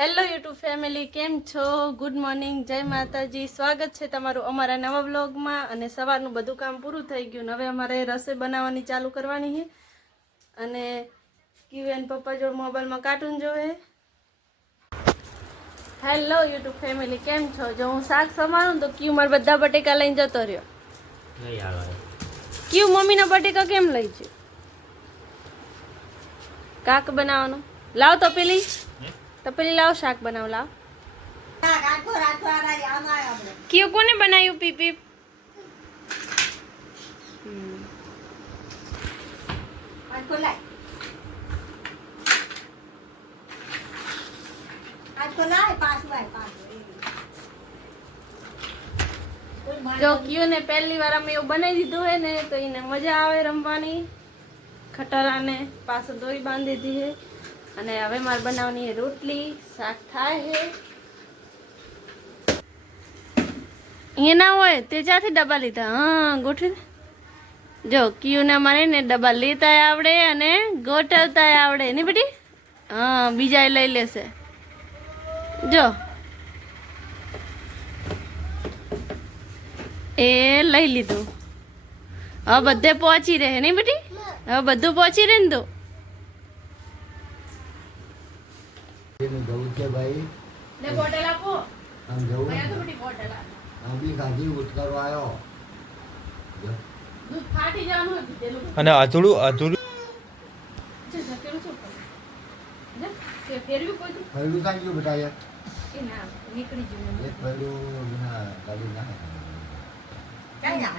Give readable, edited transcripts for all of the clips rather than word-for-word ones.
Hello YouTube family, કેમ છો? Good morning, જય માતાજી. સ્વાગત છે તમારું અમારા નવા વ્લોગમાં. અને સવારનું બધું કામ પૂરું થઈ ગયું. હવે અમારે રસોઈ બનાવવાની ચાલુ કરવાની છે. અને ક્યુએન પપ્પા જોડે મોબાઈલમાં કાર્ટૂન જોવે. હેલો યુટ્યુબ ફેમિલી, કેમ છો? જો હું શાક સમારું તો ક્યુ મારા બધા બટેકા લઈને જતો રહ્યો. ક્યુ મમ્મીના બટેકા કેમ લઈ છે? કાક બનાવવાનું લાવ તો પેલી લાવ, શાક બનાવ લાવ. ક્યુ કોને બનાવ્યું? પીપી જો ક્યુ ને પહેલી વાર અમે એવું બનાવી દીધું હોય ને તો એને મજા આવે રમવાની. ખટારાને પાછળ દોરી બાંધી દીધી છે. અને હવે મારે બનાવવાની છે રોટલી, શાક થાય છે. અહીંયા ના હોય તે જ્યાંથી ડબ્બા લીધા? હા, ગોઠવી જો ક્યુ ને અમારે ને ડબ્બા લેતા આવડે અને ગોઠવતા આવડે ને બેટી. હા, બીજા લઈ લેશે. જો એ લઈ લીધું. હવે બધે પહોંચી રહે ને બેટી. હવે બધું પહોંચી રહે ને તો જવું છે ભાઈ. ને બોટલ આપો. આમ જવું. તો બેટી બોટલ આપો. આમ બી ગાંધી ઉતરવા આવ્યો. દૂધ ફાટી જવાનું હોય પીધેલું. અને અધૂરું કેવું શું કરે ફેરવી કોઈ તું ફેરવી કાઢ ગયું બેટા યાર. એ ના નીકળી ગયું. એક ફેરવું ના કાઢી ના. એના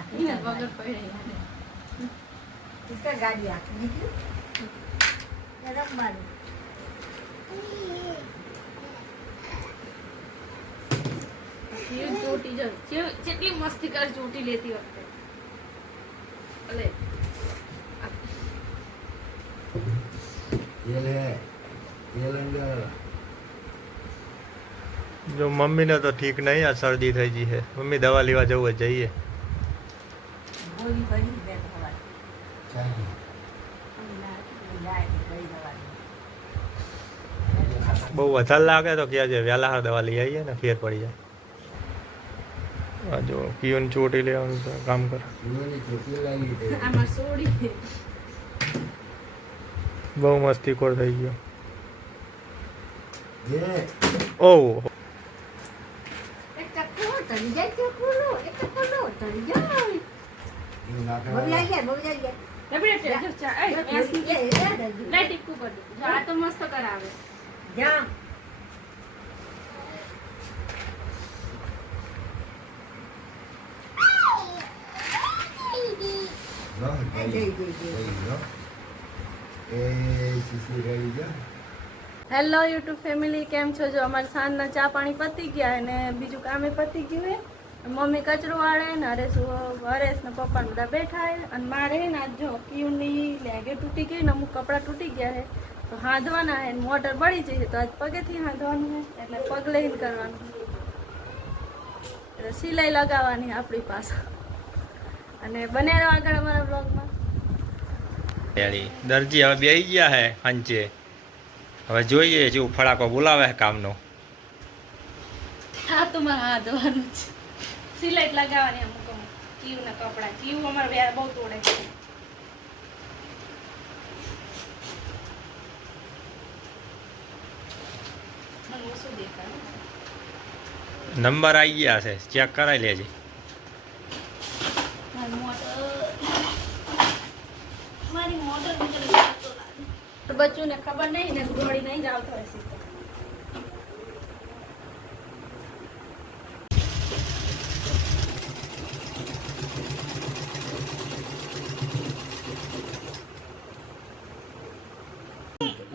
વગર પડે યાર. इसका गाड़ी आके निकली गरम बालू ये ચોટી જો કેટલી મસ્તી કર ચોટી લેતી વખતે. અલે તેલ હે, તેલ અંદર. જો મમ્મીને તો ઠીક નહીં, આ શરદી થઈ ગઈ છે. મમ્મી દવા લેવા જવું જઈએ. गोली बड़ी बैठ हवा ચાલ. लाए बड़ी दवा બહુ વધારે લાગે તો ક્યાં છે વહેલા દવા લઈ આવીએ ને ફેર પડી જાય. આ જો પીઓની ચોટી લેવાનું તો કામ કરે. જીવનની ચોટી લાગી ગઈ. આમાં સોડી બહુ મસ્તીખોર થઈ ગયો. જે ઓહ, एक चक्कू तरी जाए चक्कू लो एक चक्कू लो तरी जाए એવું ના बबी કરાય. आई है बबी आई है લેબડે જો ચા એ એસી ये લે ટીપકું કર દે. જો આ તો મસ્ત કરાવે. जा લો, જઈ, જઈ, જઈ, જઈ. જઈ, લો. એ શીશી રહી જા. હેલો યુટ્યુબ ફેમિલી, કેમ છો? જો અમારે સાંજના ચા પાણી પતી ગયા અને બીજું કામે પતી ગયું હે. મમ્મી કચરો વાળે ને હરેશ ને પપ્પા બધા બેઠા હે. અને મારે ને આજ જો ક્યુની લેગે તૂટી ગઈ ને અમુક કપડાં તૂટી ગયા હે તો હાંધવાના હે. મોટર બળી જઈ તો આજ પગેથી હાંધવાનું હે એટલે પગ લઈને કરવાનું. એટલે સિલાઈ લગાવવાની આપણી પાસે. અને બને રહો આગળ અમારા બ્લોગમાં. દરજી હવે બેસી ગયા હે હંચે. હવે જોઈએ જો ફડાકો બોલાવે છે કામનો. હા, તો મારે હાંધવાનું છે. સિલાઈ લગાવવાની અમુક ક્યુના કપડાં. ક્યુ અમારે બહુ તોડે છે. મને ઓછું દેખાય. નંબર આવી ગયા છે, ચેક કરાવી લેજે. મારી મોટર નીકળી ગઈ તો લાગે. તો બચ્ચુને ખબર નહીં ને દોડી નહીં જાવ તો હશે.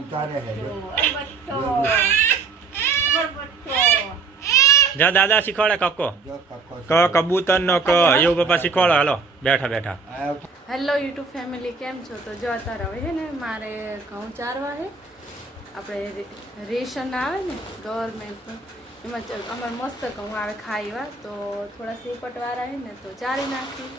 ઉતારે હે જો. જા દાદા શીખવાડે કક્કો જો કક્કો. કબૂતર નો ક એવું પપ્પા શીખવાડો. હાલો બેઠા બેઠા. આયો. હેલો યુટ્યુબ ફેમિલી, કેમ છો? તો જો અત્યારે હવે છે ને મારે ઘઉં ચારવા છે. આપણે રેશન આવે ને ગવર્મેન્ટ એમાં અમારે મસ્ત ઘઉં આવે ખાઈવા તો થોડા સેપટવાળા છે ને તો ચારી નાખી.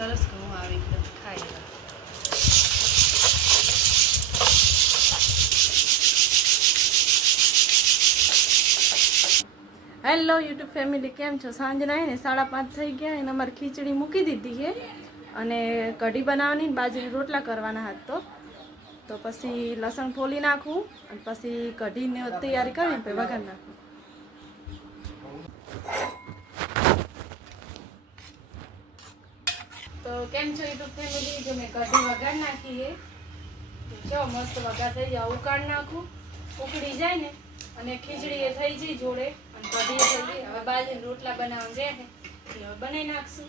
સરસ ઘઉં આવે એકદમ ખાય એવા. હેલો યુટ્યુબ ફેમિલી, કેમ છો? સાંજના ને 5:30 થઈ ગયા અને અમારે ખીચડી મૂકી દીધી છે અને કઢી બનાવવાની ને બાજરીના રોટલા કરવાના હતા. તો પછી લસણ ફોલી નાખું અને પછી કઢીને તૈયારી કરીને પછી વઘાર નાખું. તો કેમ છો યુટ્યુબ ફેમિલી? જો મેં કઢી વઘાર નાખી છે. જો મસ્ત વઘાર થઈ જાય ઉકાળ નાખું, ઉકળી જાય ને અને ખીચડી એ થઈ જાય જોડે અને કઢી એ થઈ ગઈ. હવે બાજરીના રોટલા બનાવવાનું રહે એટલે હવે બનાવી નાખશું.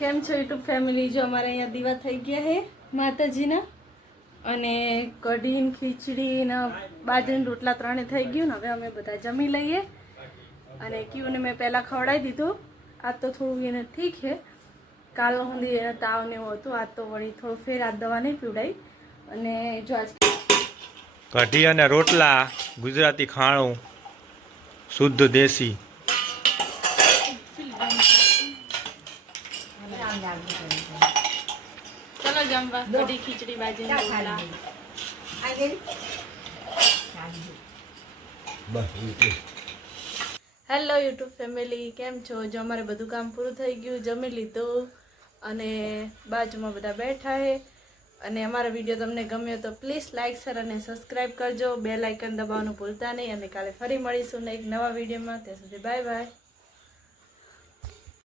કેમ છો યુટ્યુબ ફેમિલી? જો અમારે અહીંયા દીવા થઈ ગયા છે માતાજીના અને કઢી ને ખીચડી ને બાજરીના રોટલા ત્રણે થઈ ગયું ને હવે અમે બધા જમી લઈએ. અને ક્યુને મેં પહેલાં ખવડાવી દીધું. આજ તો થોડું એને ઠીક છે, કાલ સુધી એને તાવ ને એવું હતું. આજ તો વળી થોડું ફેર આ દવા નહીં પીવડાવી. અને જો આજ કઢી અને રોટલા ગુજરાતી ખાણું શુદ્ધ દેશી. ચલો જમવા. કઢી ખીચડી બાજરીના રોટલા. હેલો યુટ્યુબ ફેમિલી, કેમ છો? જો અમારે બધું કામ પૂરું થઈ ગયું, જમી લીધું અને બાજુમાં બધા બેઠા છે. અને અમારો વિડીયો તમને ગમ્યો તો પ્લીઝ લાઇક, શેર અને સબસ્ક્રાઈબ કરજો. બેલ આઇકન દબાવવાનું ભૂલતા નહીં. અને કાલે ફરી મળીશું ને એક નવા વિડીયોમાં. ત્યાં સુધી બાય બાય.